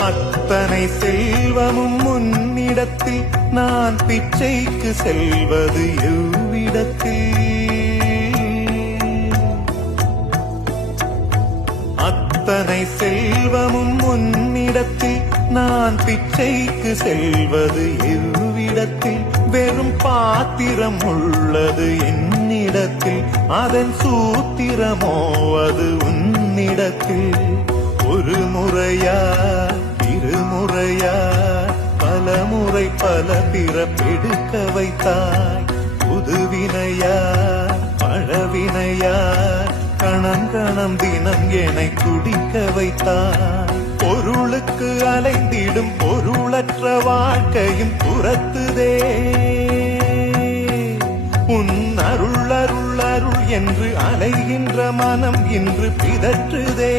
அத்தனை செல்வமும் முன்னிடத்தில் நான் பிச்சைக்கு செல்வது எவ்விடத்தில்? அத்தனை செல்வமும் முன்னிடத்தில் நான் பிச்சைக்கு செல்வது எவ்விடத்தில்? வெறும் பாத்திரம் உள்ளது என்னிடத்தில், அதன் சூத்திரமோ அது உன்னிடத்தில். ஒரு முறையா இருமுறையா பல முறை பல பிறப்பெடுக்க வைத்தாய். புதுவினையா பழவினையா கணம் கணம் தினம் என்னை குடிக்க வைத்தாய். பொருளுக்கு அலைந்திடும் பொருளற்ற வாழ்க்கையும் துரத்துதே. உன் அருள் அருள் அருள் என்று அலைகின்ற மனம் இன்று பிதற்றுதே.